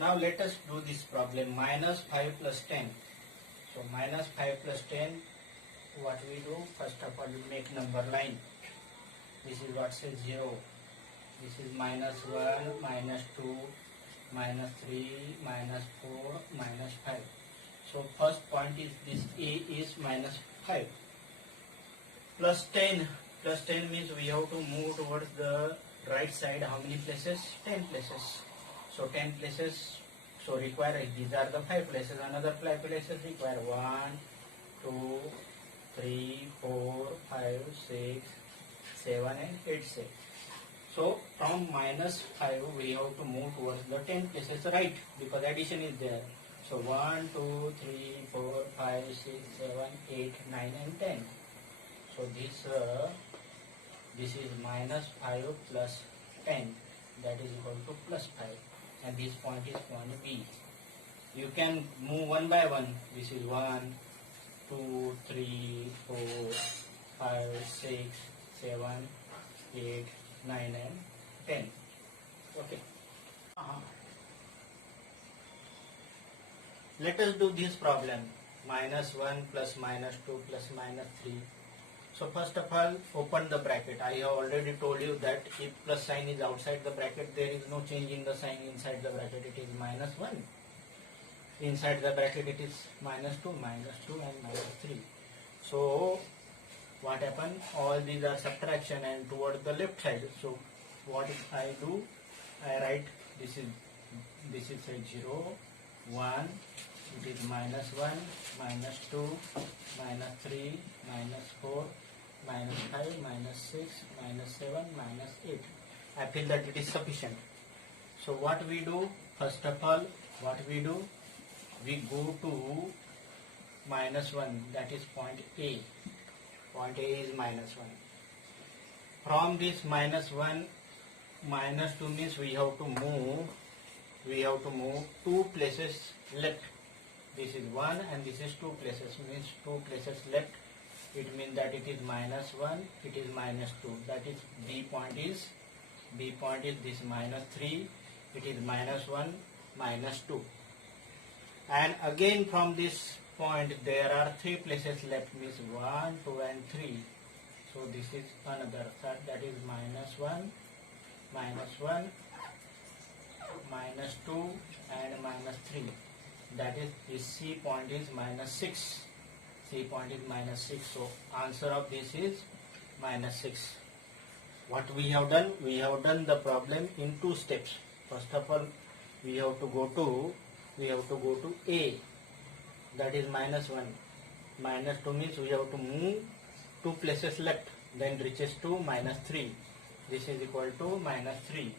Now let us do this problem. Minus 5 plus 10. So minus 5 plus 10, what we do? First of all, we make number line. This is what says 0. This is minus 1, minus 2, minus 3, minus 4, minus 5. So first point is this A is minus 5. Plus 10. Plus 10 means we have to move towards the right side. How many places? 10 places. So 10 places, so require, these are the 5 places. Another 5 places require 1, 2, 3, 4, 5, 6, 7 and 8 6. So from minus 5 we have to move towards the 10 places right, because addition is there. So 1, 2, 3, 4, 5, 6, 7, 8, 9 and 10. So this is minus 5 plus 10, that is equal to plus 5, and this point is point B. You can move one by one. This is 1, 2, 3, 4, 5, 6, 7, 8, 9 and 10. Okay. Let us do this problem. Minus 1 plus minus 2 plus minus 3. So first of all, open the bracket. I have already told you that if plus sign is outside the bracket, there is no change in the sign. Inside the bracket it is minus 1. Inside the bracket it is minus 2 and minus 3. So what happened? All these are subtraction and towards the left side. So what I do? I write this is say 0, 1. It is minus 1, minus 2, minus 3, minus 4, minus 5, minus 6, minus 7, minus 8. I feel that it is sufficient. So what we do? First of all, what we do? We go to minus 1, that is point A. Point A is minus 1. From this minus 1, minus 2 means we have to move 2 places left. This is 1 and this is 2 places, means 2 places left. It means that it is minus 1, it is minus 2. That is B point is this minus 3, it is minus 1, minus 2. And again from this point there are 3 places left, means 1, 2 and 3. So this is another, that is minus 1, minus 2 and minus 3. That is, this C point is minus 6. C point is minus 6. So answer of this is minus 6. What we have done? We have done the problem in 2 steps. First of all, we have to go to A. That is minus 1. Minus 2 means we have to move 2 places left. Then reaches to minus 3. This is equal to minus 3.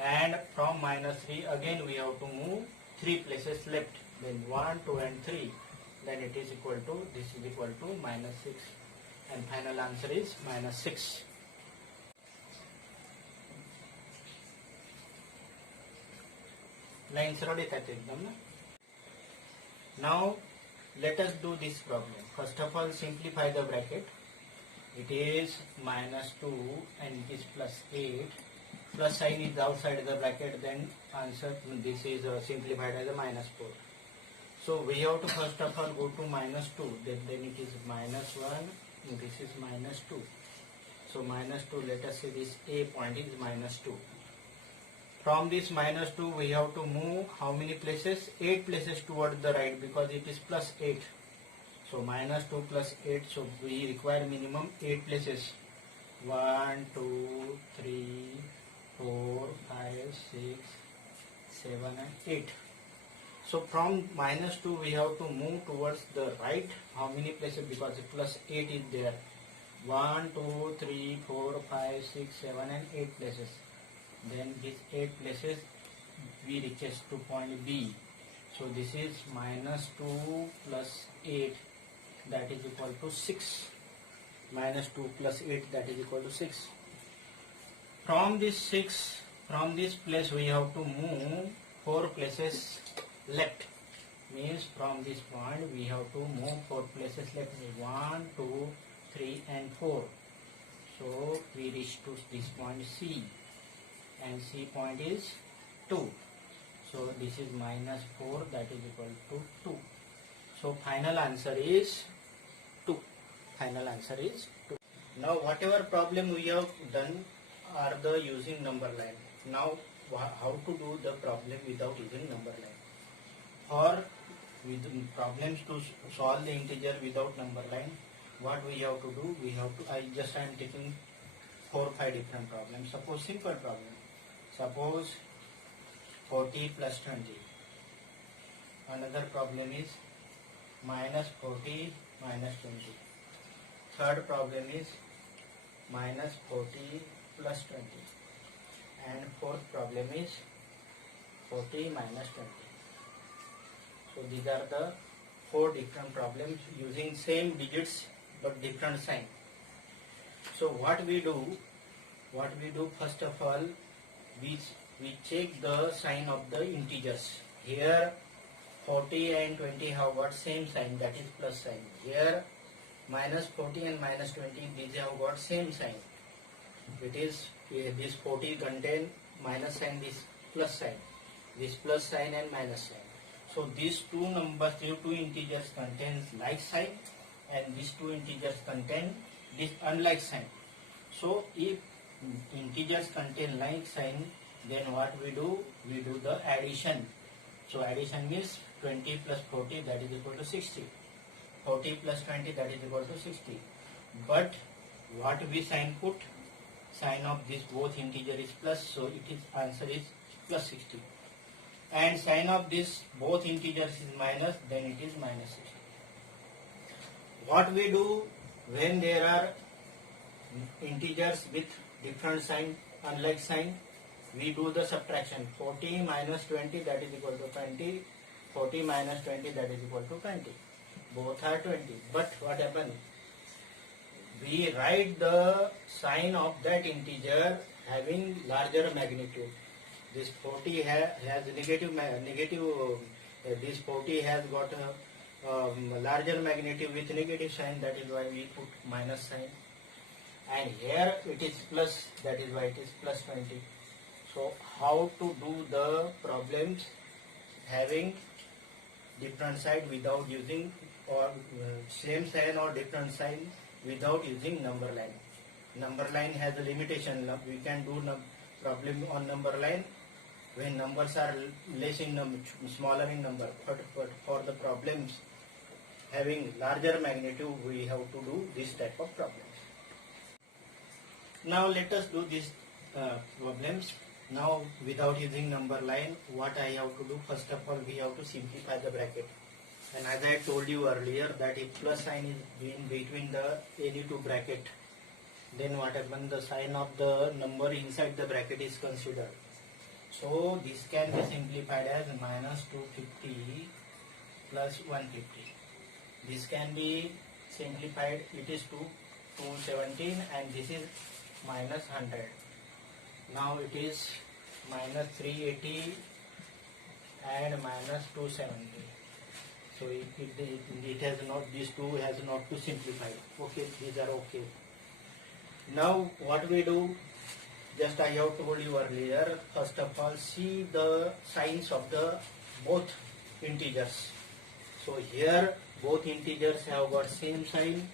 And from minus 3 again we have to move 3 places left, then 1, 2 and 3, then it is equal to, this is equal to minus 6, and final answer is minus 6. Line सरळ येतात एकदम ना. Now let us do this problem. First of all, simplify the bracket. It is minus 2 and it is plus 8. Plus sign is outside the bracket, then answer, this is simplified as a minus 4. So we have to first of all go to minus 2, then it is minus 1, and this is minus 2. So minus 2, let us say this A point is minus 2. From this minus 2 we have to move how many places? 8 places toward the right, because it is plus 8. So minus 2 plus 8, so we require minimum 8 places. 1, 2, 3, 4, 5, 6, 7 and 8. So from minus 2 we have to move towards the right. How many places? Because plus 8 is there. 1, 2, 3, 4, 5, 6, 7 and 8 places. Then these 8 places we reaches to point B. So this is minus 2 plus 8, that is equal to 6. Minus 2 plus 8, that is equal to 6. From this place we have to move 4 places left. Means from this point we have to move 4 places left. 1, 2, 3 and 4. So we reach to this point C, and C point is 2. So this is minus 4, that is equal to 2. So final answer is 2. Final answer is 2. Now whatever problem we have done are the using number line. Now how to do the problem without using number line? Or with problems to solve the integer without number line, what we have to do? We have to, I am taking 4 or 5 different problems. Suppose simple problem. Suppose 40 plus 20. Another problem is minus 40 minus 20. Third problem is minus 40 plus 20. And fourth problem is 40 minus 20. So these are the 4 different problems using same digits but different sign. So what we do first of all, we check the sign of the integers. Here 40 and 20 have got same sign, that is plus sign. Here minus 40 and minus 20, these have got same sign. It is this 40 contain minus sign, this plus sign, this plus sign and minus sign. So these two numbers, these two integers contains like sign, and these two integers contain this unlike sign. So if integers contain like sign, then what we do? We do the addition. So addition means 20 plus 40, that is equal to 60. 40 plus 20, that is equal to 60. But what we sign put? Sign of this both integer is plus, so it is answer is plus 60. And sign of this both integers is minus, then it is minus 60. What we do when there are integers with different sign, unlike sign? We do the subtraction. 40 minus 20, that is equal to 20. 40 minus 20, that is equal to 20. Both are 20. But what happens? We write the sign of that integer having larger magnitude. This 40 has negative, this 40 has got a larger magnitude with negative sign, that is why we put minus sign. And here it is plus, that is why it is plus 20. So how to do the problems having different sign without using, or same sign or different sign without using number line? Number line has a limitation. We can do problem on number line when numbers are less in number, smaller in number. But for the problems having larger magnitude, we have to do this type of problems. Now let us do these problems. Now without using number line, what I have to do? First of all, we have to simplify the bracket. And as I told you earlier, that if plus sign is in between the any two bracket, then what happens? The sign of the number inside the bracket is considered. So this can be simplified as minus 250 plus 150. This can be simplified, it is 217, and this is minus 100. Now it is minus 380 and minus 270. So it has not, these two has not to simplify. Okay, these are okay. Now what we do? Just I have told you earlier. First of all, see the signs of the both integers. So here both integers have got same sign,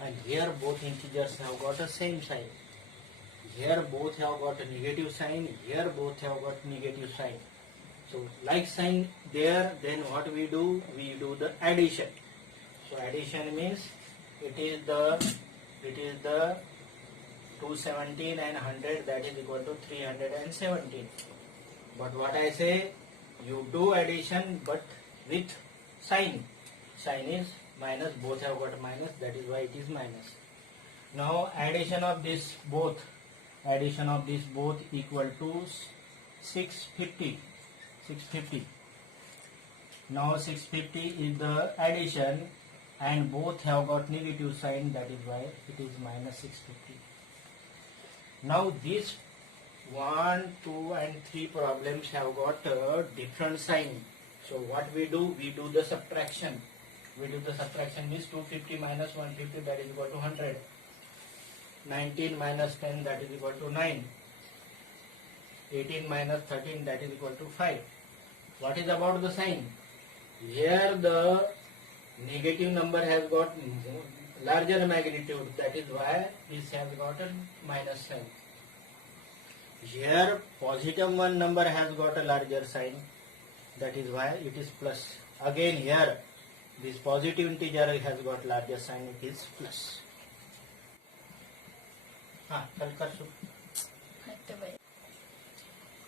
and here both integers have got a same sign. Here both have got a negative sign, here both have got negative sign. So like sign there, then what we do? We do the addition. So addition means it is the 217 and 100, that is equal to 317. But what I say, you do addition but with sign. Sign is minus, both have got minus, that is why it is minus. Now addition of this both equal to 650. Now 650 is the addition, and both have got negative sign, that is why it is minus 650. Now these 1, 2 and 3 problems have got a different sign. So what we do? We do the subtraction. Means 250 minus 150, that is equal to 100. 19 minus 10, that is equal to 9. 18 minus 13, that is equal to 5. What is about the sign? Here the negative number has got larger magnitude, that is why this has got a minus sign. Here positive one number has got a larger sign, that is why it is plus. Again here this positive integer has got larger sign, it is plus.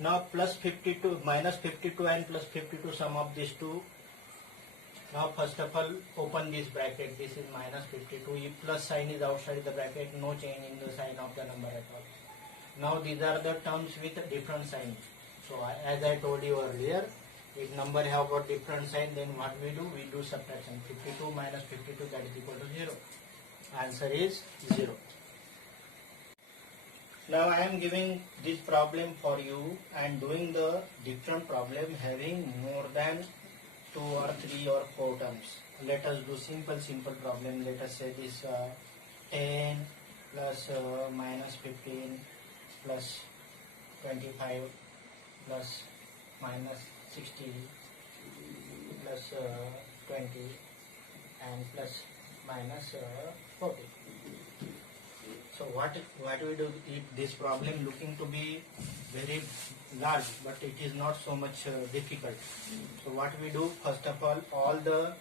Now plus 52, minus 52 and plus 52, sum of these two. Now first of all open this bracket, this is minus 52, if plus sign is outside the bracket, no change in the sign of the number at all. Now these are the terms with different signs. So as I told you earlier, if number have got different sign, then what we do? We do subtraction. 52 minus 52, that is equal to 0. Answer is 0. Now I am giving this problem for you and doing the different problem having more than 2 or 3 or 4 terms. Let us do simple problem. Let us say this 10 plus minus 15 plus 25 plus minus 60 plus 20 and plus minus 40. So what we do, if this problem looking to be very large, but it is not so much difficult. So what we do, first of all the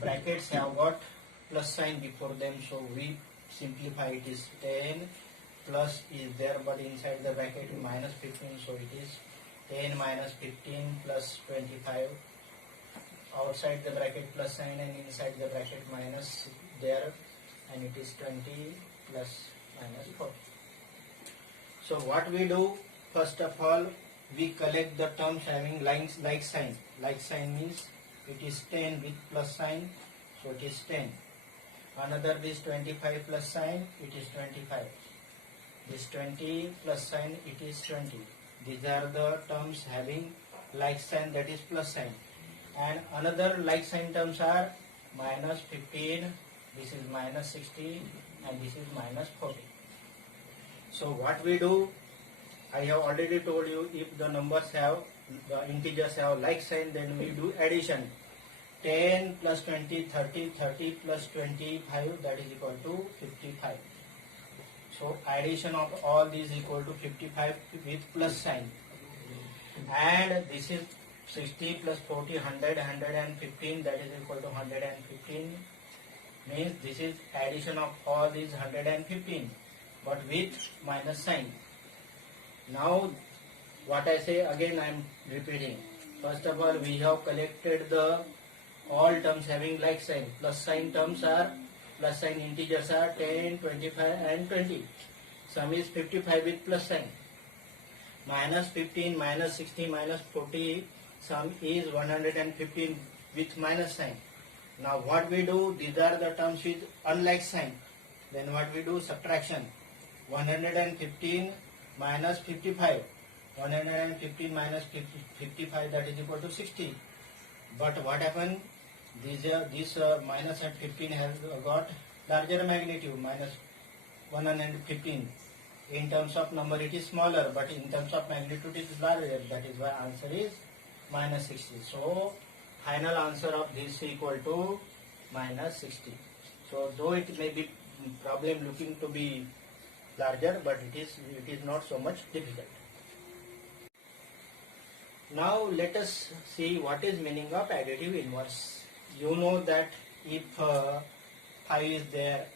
brackets have got plus sign before them, so we simplify. It is 10 plus is there, but inside the bracket minus 15, so it is 10 minus 15 plus 25. Outside the bracket plus sign and inside the bracket minus there, and it is 20 plus minus 40. So what we do, first of all we collect the terms having like sign. Like sign means it is 10 with plus sign, so it is 10. Another this 25 plus sign, it is 25. This 20 plus sign, it is 20. These are the terms having like sign, that is plus sign. And another like sign terms are minus 15, this is minus 60, and this is minus 40. So what we do, I have already told you, if the numbers have, the integers have like sign, then we do addition. 10 plus 20, 30, 30 plus 25, that is equal to 55. So addition of all these equal to 55 with plus sign. And this is 60 plus 40, 100, 115, that is equal to 115. Means this is addition of all these 115, but with minus sign. Now what I say again, I am repeating. First of all we have collected the all terms having like sign. Plus sign terms are, plus sign integers are 10, 25 and 20. Sum is 55 with plus sign. Minus 15, minus 60, minus 40, sum is 115 with minus sign. Now what we do, these are the terms with unlike sign. Then what we do, subtraction. 115 minus 55. 115 minus 55, that is equal to 60. But what happened? This minus and 15 has got larger magnitude, minus 115. In terms of number it is smaller, but in terms of magnitude it is larger. That is why answer is minus 60. So final answer of this equal to minus 60. So though it may be problem looking to be larger, but it is not so much difficult. Now let us see what is meaning of additive inverse. You know that if 5 is there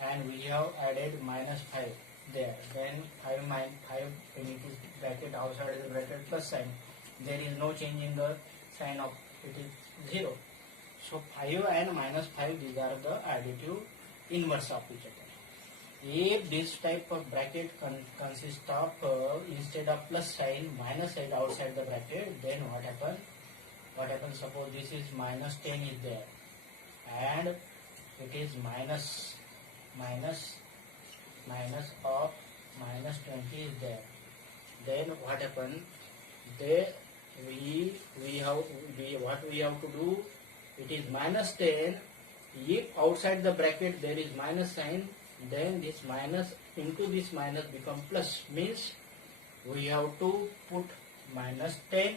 and we have added minus 5 there, then 5 minus 5 when it is bracket outside the bracket plus sign, there is no change in the sign of it is 0. So 5 and minus 5, these are the additive inverse of each other. If this type of bracket consists of instead of plus sign minus sign outside the bracket, then what happens? Suppose this is minus 10 is there and it is minus of minus 20 is there. Then what happens? What we have to do? It is minus 10. If outside the bracket there is minus sign, then this minus into this minus become plus. Means we have to put minus 10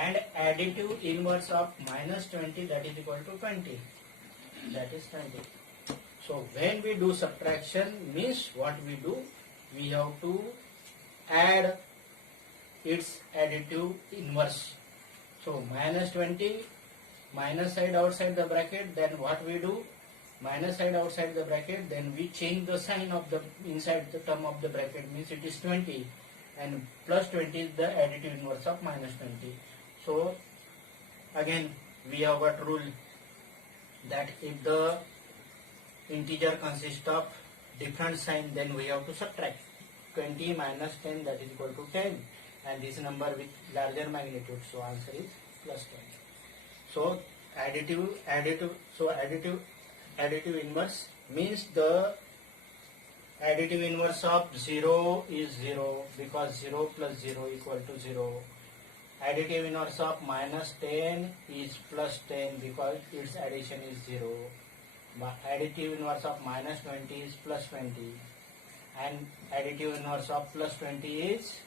and additive inverse of minus 20, that is equal to 20. That is 20. So when we do subtraction, means what we do, we have to add its additive inverse. So minus 20, minus side outside the bracket, then what we do, minus side outside the bracket, then we change the sign of the inside the term of the bracket, means it is 20, and plus 20 is the additive inverse of minus 20. So again we have got rule that if the integer consists of different sign, then we have to subtract. 20 minus 10, that is equal to 10, and this number with larger magnitude, so answer is plus 10. So additive inverse means the additive inverse of 0 is 0, because 0 plus 0 equal to 0. Additive inverse of minus 10 is plus 10, because its addition is 0. Additive inverse of minus 20 is plus 20, and additive inverse of plus 20 is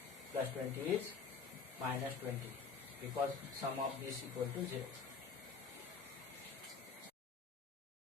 minus 20, because sum of this equal to 0.